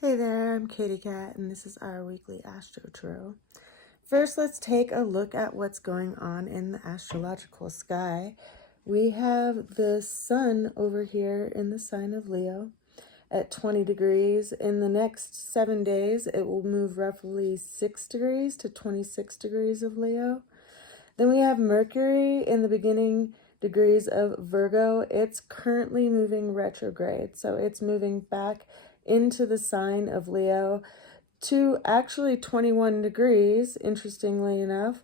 Hey there, I'm Katie Cat, and this is our weekly Astro Tarot. First, let's take a look at what's going on in the astrological sky. We have the sun over here in the sign of Leo at 20 degrees. In the next 7 days, it will move roughly 6 degrees to 26 degrees of Leo. Then we have Mercury in the beginning degrees of Virgo. It's currently moving retrograde, so it's moving back into the sign of Leo to actually 21 degrees, interestingly enough.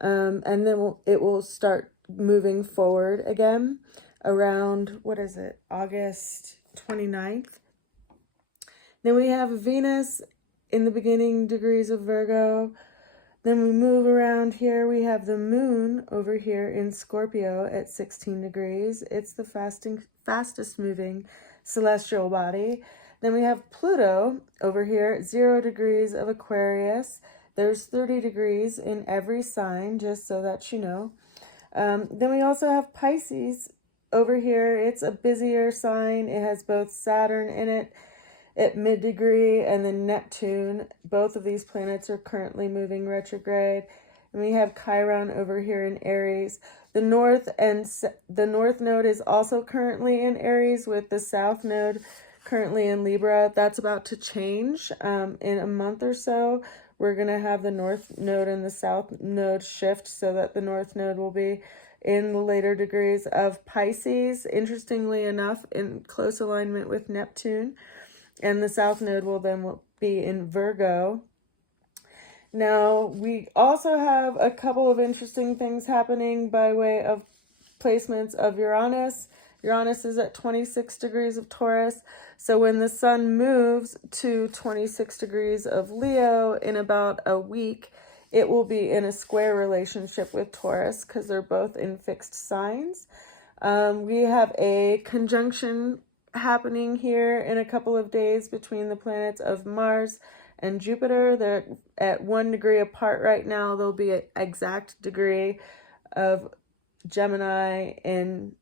And then it will start moving forward again around, August 29th. Then we have Venus in the beginning degrees of Virgo. Then we move around here. We have the moon over here in Scorpio at 16 degrees. It's the fastest moving celestial body. Then we have Pluto over here at 0 degrees of Aquarius. There's 30 degrees in every sign, just so that you know. Then we also have Pisces over here. It's a busier sign. It has both Saturn in it at mid-degree and then Neptune. Both of these planets are currently moving retrograde. And we have Chiron over here in Aries. The north node is also currently in Aries, with the south node currently in Libra. That's about to change in a month or so. We're going to have the north node and the south node shift so that the north node will be in the later degrees of Pisces, interestingly enough, in close alignment with Neptune. And the south node will then be in Virgo. Now, we also have a couple of interesting things happening by way of placements of Uranus. Uranus is at 26 degrees of Taurus. So when the sun moves to 26 degrees of Leo in about a week, it will be in a square relationship with Taurus because they're both in fixed signs. We have a conjunction happening here in a couple of days between the planets of Mars and Jupiter. They're at 1 degree apart right now. There'll be an exact degree of Gemini in,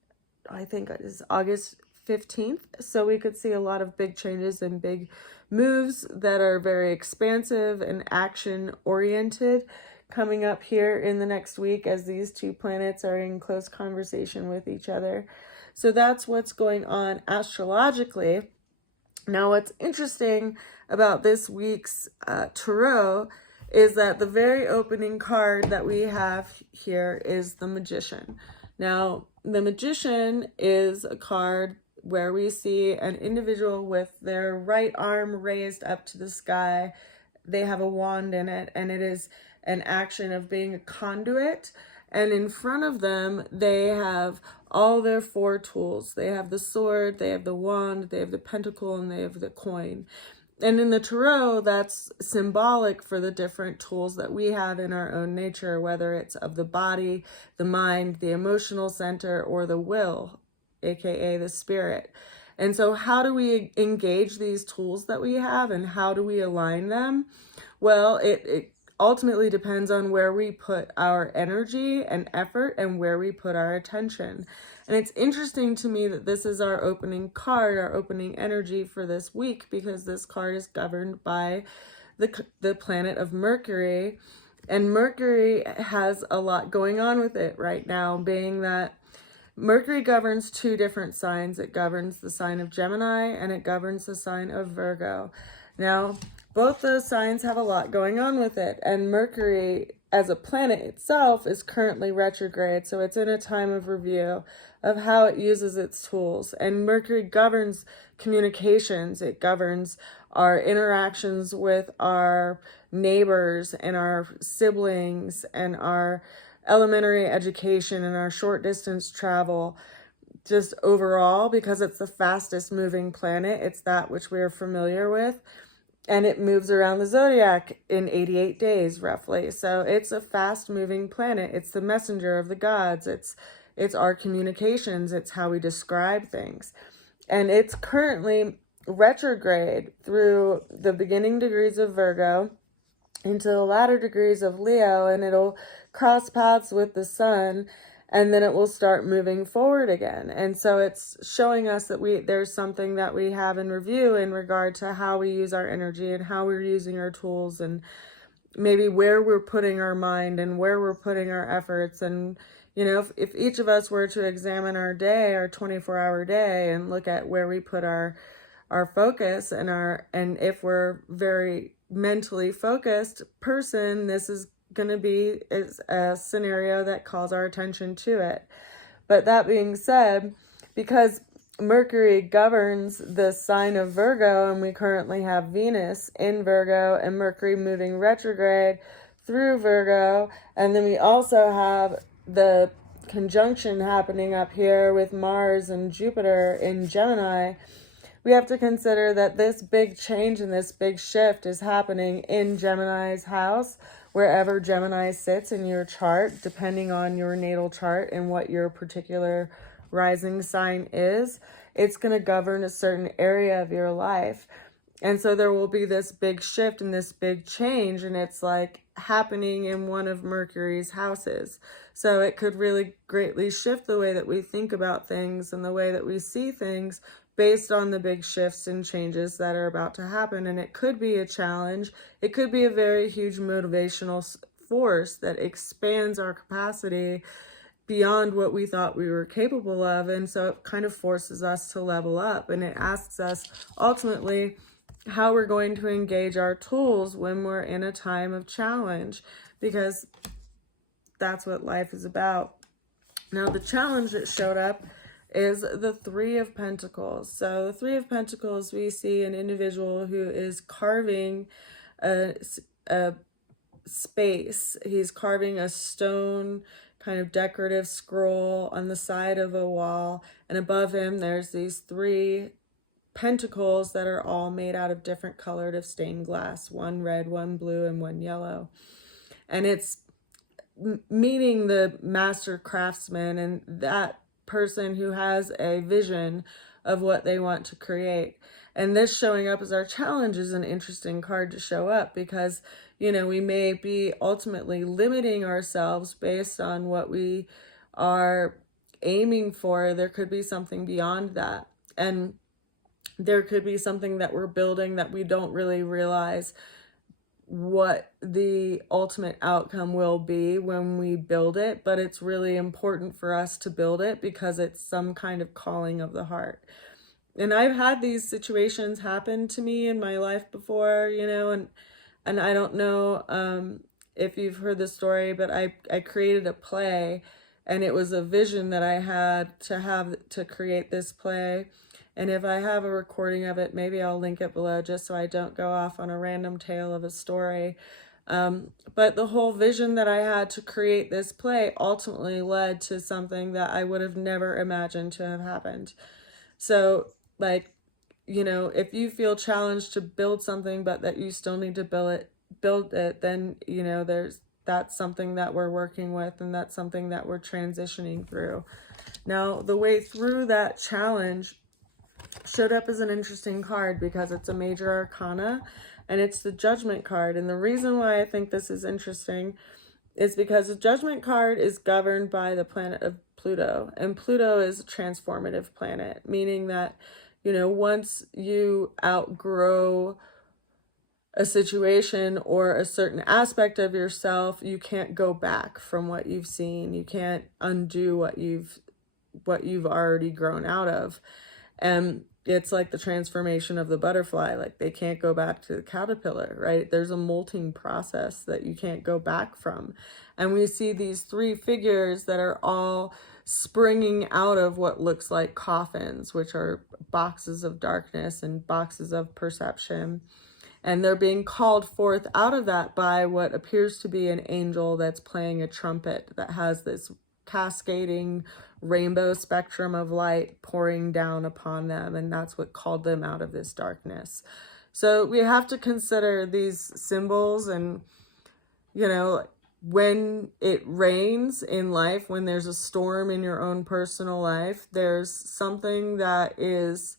I think it is August 15th. So we could see a lot of big changes and big moves that are very expansive and action oriented coming up here in the next week as these two planets are in close conversation with each other. So that's what's going on astrologically. Now, what's interesting about this week's tarot is that the very opening card that we have here is the Magician. Now, the Magician is a card where we see an individual with their right arm raised up to the sky. They have a wand in it, and it is an action of being a conduit. And in front of them, they have all their 4 tools. They have the sword, they have the wand, they have the pentacle, and they have the coin. And in the tarot, that's symbolic for the different tools that we have in our own nature, whether it's of the body, the mind, the emotional center, or the will, aka the spirit. And so how do we engage these tools that we have, and how do we align them? Well, it ultimately depends on where we put our energy and effort and where we put our attention. And it's interesting to me that this is our opening card, our opening energy for this week, because this card is governed by the planet of Mercury. And Mercury has a lot going on with it right now, being that Mercury governs 2 different signs. It governs the sign of Gemini and it governs the sign of Virgo. Now, both those signs have a lot going on with it, and Mercury as a planet itself is currently retrograde, so it's in a time of review of how it uses its tools. And Mercury governs communications. It governs our interactions with our neighbors and our siblings and our elementary education and our short distance travel. Just overall, because it's the fastest moving planet, it's that which we are familiar with. And it moves around the zodiac in 88 days, roughly. So it's a fast-moving planet. It's the messenger of the gods. It's our communications. It's how we describe things. And it's currently retrograde through the beginning degrees of Virgo into the latter degrees of Leo, and it'll cross paths with the sun and then it will start moving forward again. And so it's showing us that there's something that we have in review in regard to how we use our energy and how we're using our tools, and maybe where we're putting our mind and where we're putting our efforts. And if each of us were to examine our day, our 24-hour day, and look at where we put our focus and if we're very mentally focused person, this is going to be a scenario that calls our attention to it. But that being said, because Mercury governs the sign of Virgo, and we currently have Venus in Virgo and Mercury moving retrograde through Virgo, and then we also have the conjunction happening up here with Mars and Jupiter in Gemini, we have to consider that this big change and this big shift is happening in Gemini's house, wherever Gemini sits in your chart, depending on your natal chart and what your particular rising sign is. It's going to govern a certain area of your life. And so there will be this big shift and this big change, and it's like happening in one of Mercury's houses. So it could really greatly shift the way that we think about things and the way that we see things based on the big shifts and changes that are about to happen. And it could be a challenge. It could be a very huge motivational force that expands our capacity beyond what we thought we were capable of. And so it kind of forces us to level up, and it asks us ultimately how we're going to engage our tools when we're in a time of challenge, because that's what life is about. Now, the challenge that showed up is the Three of Pentacles. So the Three of Pentacles, we see an individual who is carving a space. He's carving a stone kind of decorative scroll on the side of a wall, and above him there's these three pentacles that are all made out of different colored of stained glass, one red, one blue, and one yellow. And it's meaning the master craftsman and that person who has a vision of what they want to create. And this showing up as our challenge is an interesting card to show up, because we may be ultimately limiting ourselves based on what we are aiming for. There could be something beyond that, and there could be something that we're building that we don't really realize what the ultimate outcome will be when we build it, but it's really important for us to build it because it's some kind of calling of the heart. And I've had these situations happen to me in my life before, and I don't know if you've heard the story, but I created a play, and it was a vision that I had to create this play. And if I have a recording of it, maybe I'll link it below just so I don't go off on a random tale of a story. But the whole vision that I had to create this play ultimately led to something that I would have never imagined to have happened. So, if you feel challenged to build something, but that you still need to build it, then, that's something that we're working with, and that's something that we're transitioning through. Now, the way through that challenge showed up as an interesting card because it's a major arcana, and it's the Judgment card. And the reason why I think this is interesting is because the Judgment card is governed by the planet of Pluto, and Pluto is a transformative planet, meaning that, once you outgrow a situation or a certain aspect of yourself, you can't go back from what you've seen. You can't undo what you've already grown out of. And it's like the transformation of the butterfly. Like, they can't go back to the caterpillar, right? There's a molting process that you can't go back from. And we see these three figures that are all springing out of what looks like coffins, which are boxes of darkness and boxes of perception. And they're being called forth out of that by what appears to be an angel that's playing a trumpet that has this cascading rainbow spectrum of light pouring down upon them, and that's what called them out of this darkness. So we have to consider these symbols, and when it rains in life, when there's a storm in your own personal life, there's something that is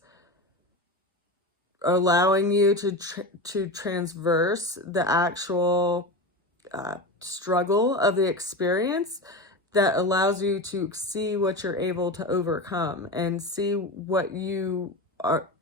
allowing you to transverse the actual struggle of the experience. that allows you to see what you're able to overcome and see what you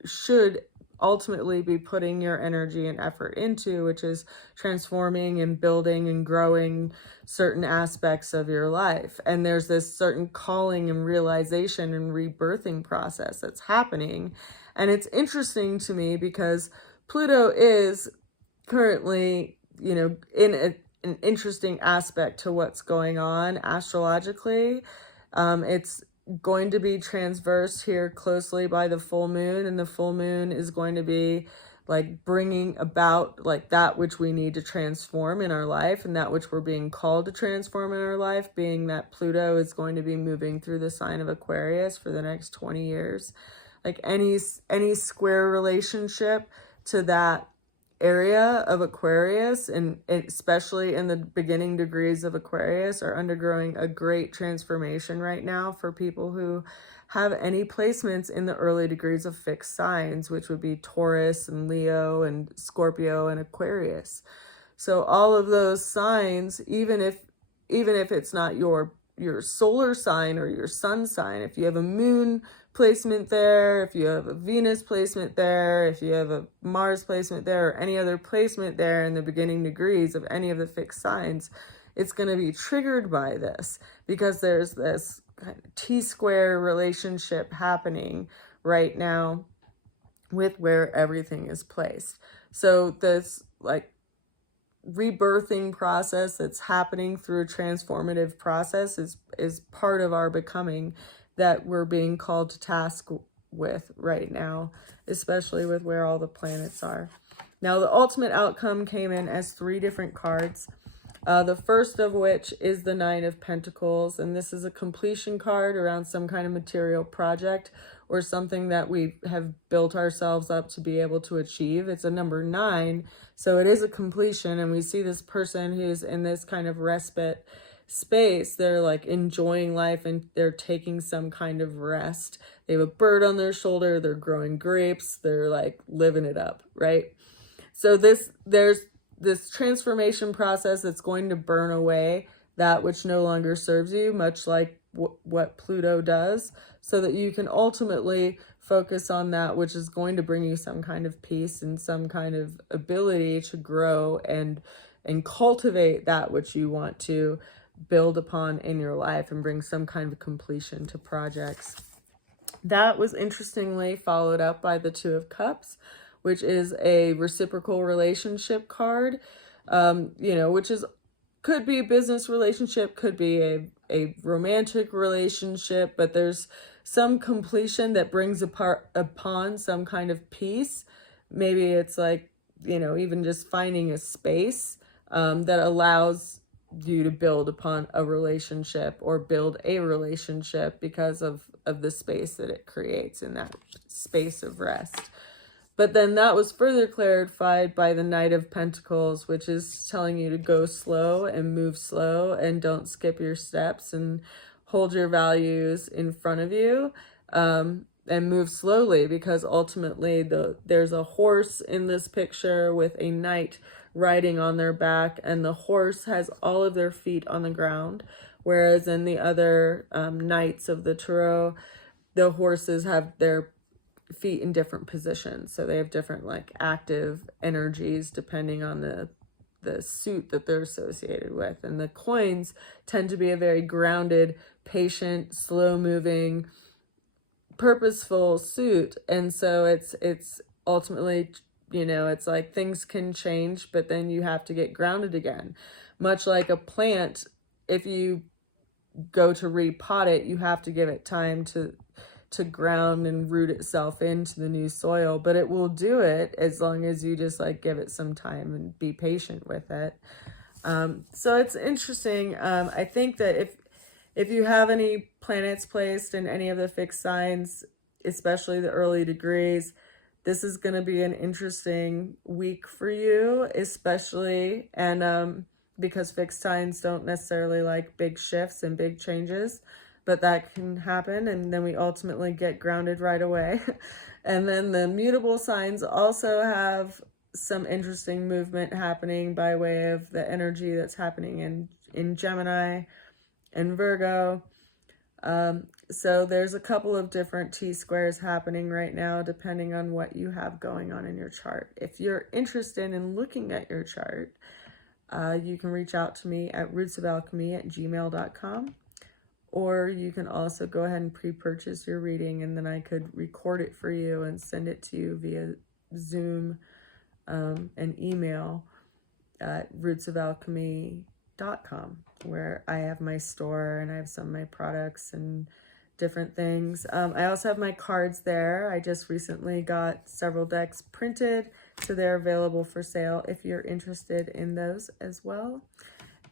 should ultimately be putting your energy and effort into, which is transforming and building and growing certain aspects of your life. And there's this certain calling and realization and rebirthing process that's happening. And it's interesting to me because Pluto is currently, in an interesting aspect to what's going on astrologically. It's going to be transversed here closely by the full moon, and the full moon is going to be like bringing about like that which we need to transform in our life, and that which we're being called to transform in our life, being that Pluto is going to be moving through the sign of Aquarius for the next 20 years. Like any square relationship to that area of Aquarius, and especially in the beginning degrees of Aquarius, are undergoing a great transformation right now for people who have any placements in the early degrees of fixed signs, which would be Taurus and Leo and Scorpio and Aquarius. So all of those signs, even if it's not your solar sign or your sun sign, if you have a moon placement there, if you have a Venus placement there, if you have a Mars placement there, or any other placement there in the beginning degrees of any of the fixed signs, it's going to be triggered by this, because there's this kind of T-square relationship happening right now with where everything is placed. So this like rebirthing process that's happening through a transformative process is part of our becoming that we're being called to task with right now, especially with where all the planets are. Now, the ultimate outcome came in as 3 different cards. The first of which is the Nine of Pentacles, and this is a completion card around some kind of material project or something that we have built ourselves up to be able to achieve. It's a number 9, so it is a completion, and we see this person who's in this kind of respite space. They're like enjoying life and they're taking some kind of rest. They have a bird on their shoulder, they're growing grapes, they're like living it up, right? So there's this transformation process that's going to burn away that which no longer serves you, much like what Pluto does, so that you can ultimately focus on that which is going to bring you some kind of peace and some kind of ability to grow and cultivate that which you want to build upon in your life and bring some kind of completion to projects. That was interestingly followed up by the Two of Cups, which is a reciprocal relationship card, which could be a business relationship, could be a romantic relationship, but there's some completion that brings upon some kind of peace. Maybe it's like, even just finding a space that allows you to build upon a relationship or build a relationship because of the space that it creates in that space of rest. But then that was further clarified by the Knight of Pentacles, which is telling you to go slow and move slow and don't skip your steps and hold your values in front of you, and move slowly, because ultimately there's a horse in this picture with a knight riding on their back, and the horse has all of their feet on the ground, whereas in the other knights of the tarot, the horses have their feet in different positions, so they have different like active energies depending on the suit that they're associated with. And the coins tend to be a very grounded, patient, slow moving, purposeful suit, and so it's ultimately, it's like things can change, but then you have to get grounded again. Much like a plant, if you go to repot it, you have to give it time to ground and root itself into the new soil, but it will do it as long as you just like give it some time and be patient with it. So it's interesting. I think that if you have any planets placed in any of the fixed signs, especially the early degrees, this is going to be an interesting week for you, especially, and because fixed signs don't necessarily like big shifts and big changes, but that can happen, and then we ultimately get grounded right away. And then the mutable signs also have some interesting movement happening by way of the energy that's happening in Gemini in Virgo. So there's a couple of different T-squares happening right now, depending on what you have going on in your chart. If you're interested in looking at your chart, you can reach out to me at rootsofalchemy@gmail.com, or you can also go ahead and pre-purchase your reading, and then I could record it for you and send it to you via Zoom and email at rootsofalchemy.com, where I have my store and I have some of my products and different things. I also have my cards there. I just recently got several decks printed, so they're available for sale if you're interested in those as well.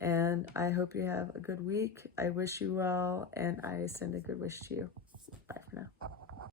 And I hope you have a good week. I wish you well, and I send a good wish to you. Bye for now.